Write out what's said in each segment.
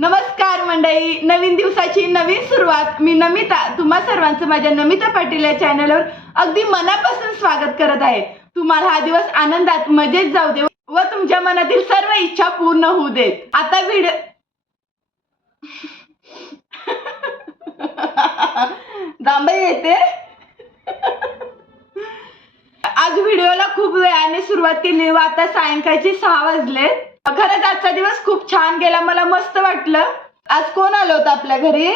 नमस्कार मंडळी नवीन दिवसाची नवीन सुरुवात. मी नमिता तुम्हा सर्वांचं माझ्या नमिता पाटील या चॅनलवर अगदी मनापासून स्वागत करत आहे. तुम्हाला हा दिवस आनंदात मजेत जाऊ दे व तुमच्या मनातील सर्व इच्छा पूर्ण होऊ देत. आता व्हिडिओ जांभई येते. आज व्हिडिओला खूप वेळाने सुरुवात केली व आता सायंकाळचे सहा वाजले खरंच आजचा दिवस खूप छान गेला. मला मस्त वाटलं. आज कोण आलं होतं आपल्या घरी?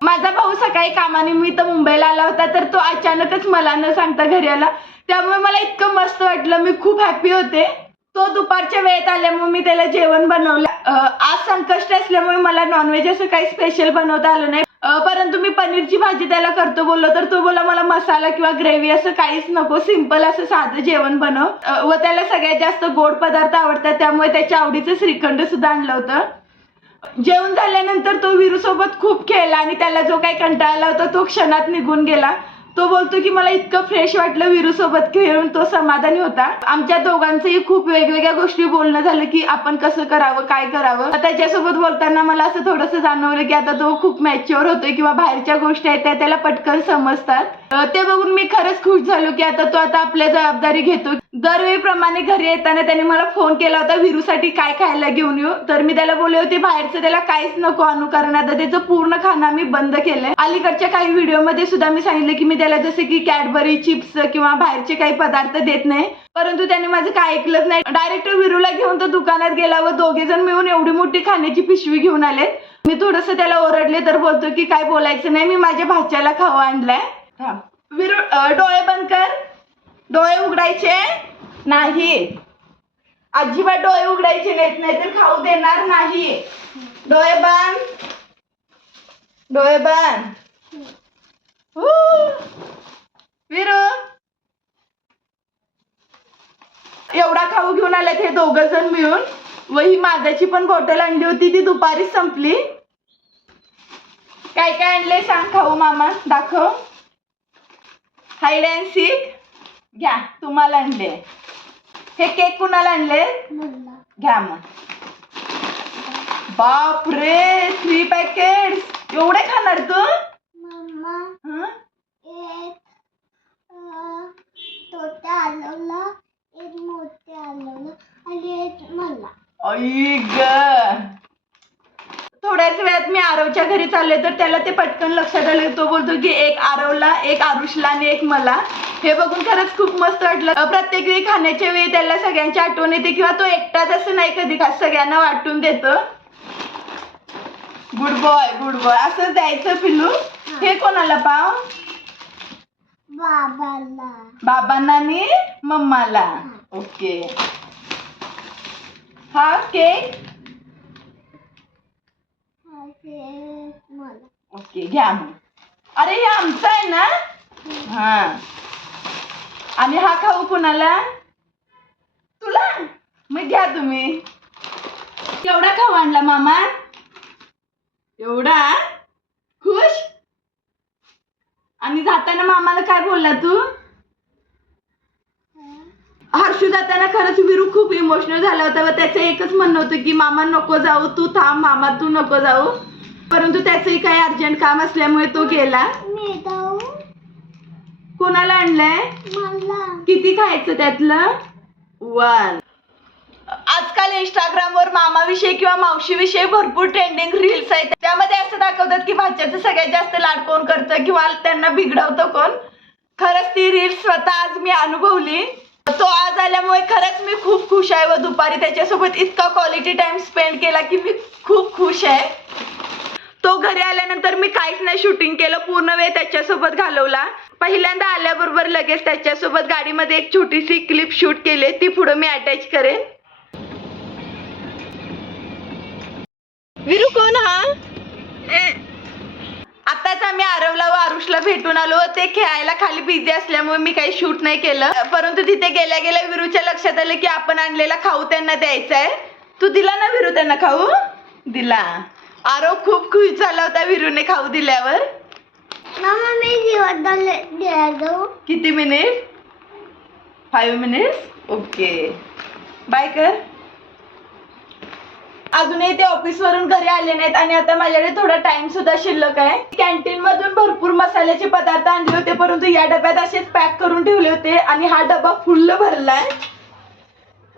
माझा भाऊ सकाळी कामानिमित्त मुंबईला आला होता तर तो अचानकच मला न सांगता घरी आला. त्यामुळे मला इतकं मस्त वाटलं. मी खूप हॅपी होते. तो दुपारच्या वेळेत आल्यामुळे मी त्याला जेवण बनवलं. आज संकष्ट असल्यामुळे मला नॉनव्हेज असं काही स्पेशल बनवता आलं नाही. परंतु मी पनीरची भाजी त्याला करतो बोललो तर तो बोला मला मसाला किंवा ग्रेव्ही असं काहीच नको सिंपल असं साधं जेवण बनव. व त्याला सगळ्यात जास्त गोड पदार्थ आवडतात त्यामुळे त्याच्या आवडीचं श्रीखंड सुद्धा आणलं होतं. जेवण झाल्यानंतर तो विरूसोबत खूप खेळला आणि त्याला जो काही कंटाळला होता तो क्षणात निघून गेला. तो बोलतो की मला इतकं फ्रेश वाटलं विरू सोबत खेळून तो समाधानी होता. आमच्या दोघांचंही खूप वेगवेगळ्या गोष्टी बोलणं झालं की आपण कसं करावं काय करावं. त्याच्यासोबत बोलताना मला असं थोडंसं जाणवलं की आता तो खूप मॅच्युअर होतोय किंवा बाहेरच्या गोष्टी आहेत त्या त्याला पटकन समजतात. ते बघून मी खरंच खुश झालो की आता तो आता आपल्या जबाबदारी घेतो. दरवेळीप्रमाणे घरी येताना त्याने मला फोन केला होता विरूसाठी काय खायला घेऊन येऊ? तर मी त्याला बोलले होते बाहेरचं त्याला काहीच नको आणू कारण आता त्याचं पूर्ण खाणं मी बंद केलंय. अलीकडच्या काही व्हिडिओमध्ये सुद्धा मी सांगितलं की मी त्याला जसे की कॅडबरी चिप्स किंवा बाहेरचे काही पदार्थ देत नाही. परंतु त्याने माझं काय ऐकलंच नाही. डायरेक्ट विरूला घेऊन तो दुकानात गेला व दोघे जण मिळून एवढी मोठी खाण्याची पिशवी घेऊन आले मी थोडस त्याला ओरडले तर बोलतो की काय बोलायचं नाही मी माझ्या भाच्याला खावा आणलाय. विरू डोळे बंद कर. डोळे उघडायचे? नाही. अजिबात डोळे उघडायचे नाहीत नाही तर खाऊ देणार नाही. डोळे बंद. डोळे बंद. विरू. एवढा खाऊ घेऊन आल्यात हे दोघ जण मिळून. व ही माझ्याची पण बॉटल आणली होती ती दुपारीच संपली. काय काय आणले सांग खाऊ मामा? दाखव. हाईड अँड सीक घ्या तुम्हाला आणले. हे केक कुणाला आणले? घ्या मग. बाप रे थ्री पॅकेट एवढे खाणार तू? हं? आई ग. थोड्याच वेळात मी आरवच्या घरी चालले तर त्याला ते पटकन लक्षात आलं. तो बोलतो की एक आरवला एक आरुषला आणि एक मला. हे बघून खरंच खूप मस्त वाटलं. प्रत्येक वेळी खाण्याच्या वेळी त्याला सगळ्यांची आठवण येते किंवा तो एकटाच असं नाही कधी खात. सगळ्यांना वाटून देतो. गुड बॉय गुड बॉय असं द्यायचं पिल्लू. हे. कोणाला पाव? बाबाला. बाबांना आणि मम्माला. ओके हा केक ओके घ्या मग. अरे हे आमचं आहे ना? हा. आणि हा खाऊ कुणाला? तुला? मग घ्या तुम्ही. एवढा खाऊ आणला मामा? एवढा? खुश? आणि जाताना मामाला काय बोलला तू? हर्षू जाताना खरंच विरू खूप इमोशनल झाला होता व त्याचं एकच म्हणणं होतं की मामा नको जाऊ. तू थांब. मामा तू नको जाऊ. परंतु त्याचंही काही अर्जंट काम असल्यामुळे तो गेला. कोणाला आणलंय? मला. किती खायचं त्यातलं? वन. आजकाल इंस्टाग्रामवर मामाविषयी किंवा मावशीविषयी भरपूर ट्रेंडिंग रील्स आहेत. त्यामध्ये असं दाखवतात की भाच्याचं सगळ्यात जास्त लाड कोण करतं किंवा त्यांना बिघडवतं कोण? खरंच ती रील्स स्वतः आज मी अनुभवली. तो आज आल्यामुळे खरंच मी खूप खुश आहे व दुपारी त्याच्यासोबत इतका क्वालिटी टाइम स्पेंड केला की मी खूप खुश आहे. तो घरी आल्यानंतर मी काहीच नाही शूटिंग केलं. पूर्ण वेळ त्याच्यासोबत घालवला. पहिल्यांदा आल्याबरोबर लगेच त्याच्यासोबत गाडीमध्ये एक छोटीशी क्लिप शूट केली. ती पुढं मी अटॅच करेन. विरू कोण हा? आताच आम्ही आरवला व आरुषला भेटून आलो. ते खेळायला खाली बिझी असल्यामुळे मी काही शूट नाही केलं. परंतु तिथे गेल्या गेल्या विरूच्या लक्षात आलं की आपण आणलेला खाऊ त्यांना द्यायचा आहे तू दिला ना विरू त्यांना खाऊ? दिला. आरव खूप खुश झाला होता विरूने खाऊ दिल्यावर. मामा मी जाऊ किती minute five minutes okay bye कर. अजूनही ते ऑफिस वरून घरी आले नाहीत आणि आता माझ्याकडे थोडा टाइम सुद्धा शिल्लक आहे. कॅन्टीन मधून भरपूर मसाल्याचे पदार्थ आणले होते परंतु या डब्यात असेच पॅक करून ठेवले होते आणि हा डबा फुल्ल भरलाय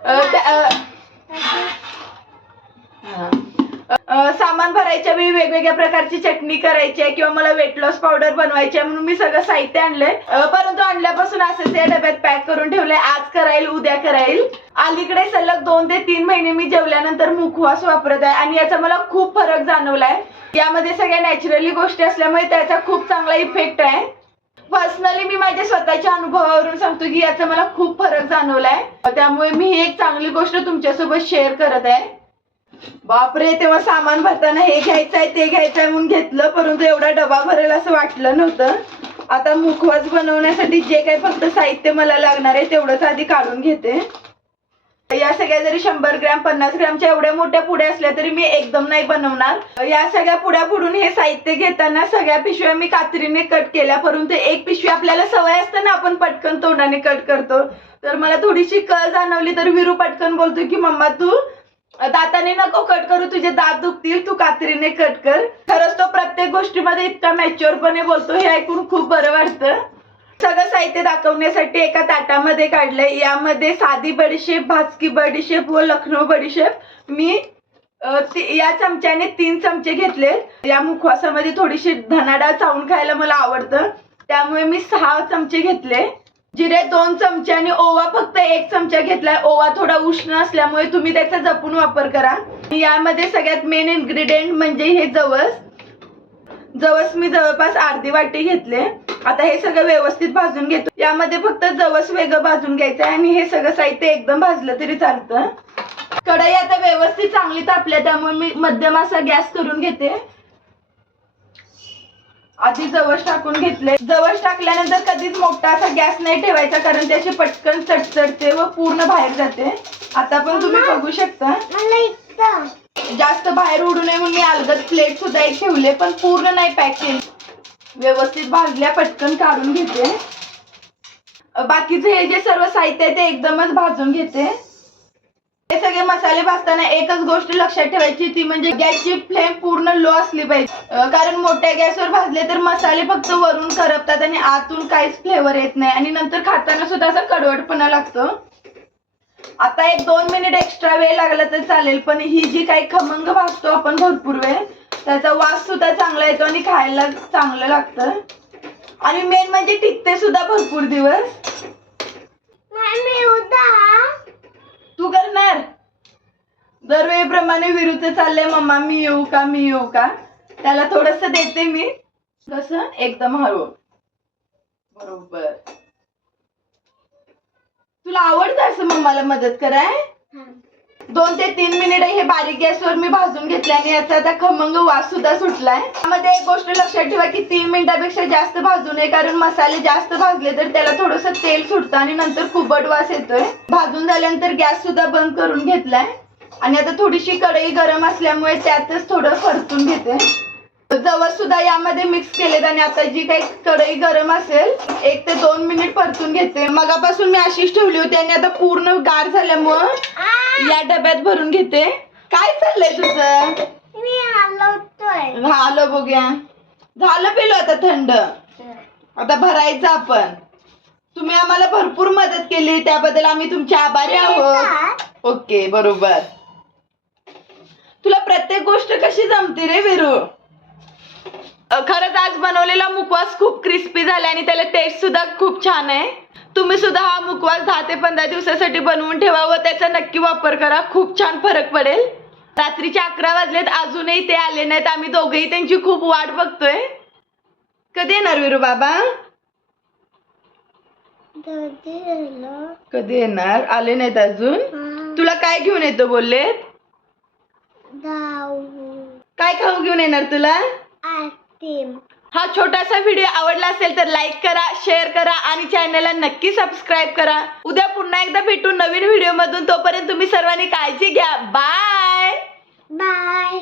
अ, त्या- अ, हा. अ, करायच्या वेळी वेगवेगळ्या प्रकारची चटणी करायची आहे किंवा मला वेट लॉस पावडर बनवायची आहे म्हणून मी सगळं साहित्य आणलंय. परंतु आणल्यापासून असेच या डब्यात पॅक करून ठेवलंय. आज करायल उद्या करायल अलीकडे सलग दोन ते तीन महिने मी जेवल्यानंतर मुखवास वापरत आहे आणि याचा मला खूप फरक जाणवलाय. यामध्ये सगळ्या नॅचरली गोष्टी असल्यामुळे त्याचा खूप चांगला इफेक्ट आहे. पर्सनली मी माझ्या स्वतःच्या अनुभवावरून सांगतो की याचा मला खूप फरक जाणवलाय. त्यामुळे मी ही एक चांगली गोष्ट तुमच्यासोबत शेअर करत आहे. बापरे तेव्हा सामान भरताना हे घ्यायचंय ते घ्यायचंय म्हणून घेतलं परंतु एवढा डबा भरेल असं वाटलं नव्हतं. आता मुखवास बनवण्यासाठी जे काही फक्त साहित्य मला लागणार आहे तेवढंच आधी काढून घेते. या सगळ्या जरी शंभर ग्रॅम पन्नास ग्रॅमच्या एवढ्या मोठ्या पुड्या असल्या तरी मी एकदम नाही बनवणार. या सगळ्या पुड्या फुडून हे साहित्य घेताना सगळ्या पिशव्या मी कात्रीने कट केल्या परंतु एक पिशवी आपल्याला सवय असते ना आपण पटकन तोंडाने कट करतो. तर मला थोडीशी कळ जाणवली तर विरू पटकन बोलतो की मम्मा तू दाताने नको कट करू तुझे दात दुखतील तू कात्रीने कट कर. खरंच तो प्रत्येक गोष्टीमध्ये इतका मॅच्युअरपणे बोलतो हे ऐकून खूप बरं वाटतं. सगळं साहित्य दाखवण्यासाठी एका ताटामध्ये काढलंय. यामध्ये साधी बडीशेप भाजकी बडीशेप व लखनौ बडीशेप मी या चमच्याने तीन चमचे घेतले या मुखवासामध्ये थोडीशी धनाडा चावून खायला मला आवडतं. त्यामुळे मी सहा चमचे घेतले. जिरे दोन चमचे आणि ओवा फक्त एक चमचा घेतलाय. ओवा थोडा उष्ण असल्यामुळे तुम्ही त्याचा जपून वापर करा. यामध्ये सगळ्यात मेन इन्ग्रेडियंट म्हणजे हे जवस. जवस मी जवळपास अर्धी वाटी घेतले. आता हे सगळं व्यवस्थित भाजून घेतो. यामध्ये फक्त जवस वेगळं भाजून घ्यायचं आहे आणि हे सगळं साहित्य एकदम भाजलं तरी चालतं. कढई आता व्यवस्थित चांगली तापल्या त्यामुळे मी मध्यम असा गॅस करून घेते. आधी जवस टाकून घेतले. जवस टाकल्यानंतर कधीच मोठा असा गॅस नाही ठेवायचा कारण त्याची पटकन चटचडते व पूर्ण बाहेर जाते. आता पण तुम्ही बघू शकता. जास्त बाहेर उडू नये म्हणून मी अलगद प्लेट सुद्धा एक ठेवले पण पूर्ण नाही पॅक केली. व्यवस्थित भाजल्या पटकन काढून घेते. बाकीचे हे जे सर्व साहित्य आहे ते एकदमच भाजून घेते. हे सगळे मसाले भाजताना एकच गोष्ट लक्षात ठेवायची ती म्हणजे गॅसची फ्लेम पूर्ण लो असली पाहिजे. कारण मोठ्या गॅसवर भाजले तर मसाले फक्त वरून करपतात आणि आतून काहीच फ्लेवर येत नाही. आणि नंतर खाताना सुद्धा असं कडवटपणा लागतो. आता एक दोन मिनिट एक्स्ट्रा वेळ लागला तर चालेल पण ही जी काही खमंग भाजतो आपण भरपूर वेळ त्याचा वास सुद्धा चांगला येतो आणि खायला चांगलं लागतं. आणि मेन म्हणजे टिकते सुद्धा भरपूर दिवस. तू करणार? दरवेळीप्रमाणे विरुद्ध चाललंय मम्मा. मी येऊ का? मी येऊ का? त्याला थोडस देते मी. कस एकदम हळू बरोबर. तुला आवडतं असं मम्माला मदत कराय? दोन ते तीन मिनिट हे बारीक गॅसवर मी भाजून घेतले आणि याचा आता खमंग वास सुद्धा सुटलाय. त्यामध्ये एक गोष्ट लक्षात ठेवा की तीन मिनिटापेक्षा जास्त भाजू नये कारण मसाले जास्त भाजले तर त्याला थोडस तेल सुटतं आणि नंतर खूपट वास येतोय. भाजून झाल्यानंतर गॅस सुद्धा बंद करून घेतलाय. आणि आता थोडीशी कढई गरम असल्यामुळे त्यातच थोडं परतून घेते. जवळ सुद्धा यामध्ये मिक्स केलेत आणि आता जी काही कढई गरम असेल एक ते दोन मिनिट परतून घेते. मगापासून मी अशीच ठेवली होती आणि आता पूर्ण गार झाल्यामुळं या डब्यात भरून घेते. काय चाललंय तुझं? आलं बघूया. झालं पिलो आता थंड. आता भरायचं आपण. तुम्ही आम्हाला भरपूर मदत केली त्याबद्दल आम्ही तुमचे आभारी आहोत. ओके बरोबर. तुला प्रत्येक गोष्ट कशी जमते रे विरू? खरंच आज बनवलेला मुखवास खूप क्रिस्पी झाला आणि त्याला टेस्ट सुद्धा खूप छान आहे. तुम्ही सुद्धा हा मुखवास दहा ते पंधरा दिवसासाठी बनवून ठेवा व त्याचा नक्की वापर करा. खूप छान फरक पडेल. रात्रीचे अकरा वाजलेत अजूनही ते आले नाहीत. आम्ही दोघेही त्यांची खूप वाट बघतोय. कधी येणार विरू बाबा. कधी येणार? आले नाहीत अजून? तुला काय घेऊन येतो बोललेत? काय खाऊ घेऊन येणार तुला? हा छोटासा व्हिडिओ आवडला असेल तर लाईक करा शेअर करा आणि चॅनलला नक्की सबस्क्राईब करा. उद्या पुन्हा एकदा भेटू नवीन व्हिडिओ मधून. तोपर्यंत तुम्ही सर्वांनी काळजी घ्या. Bye bye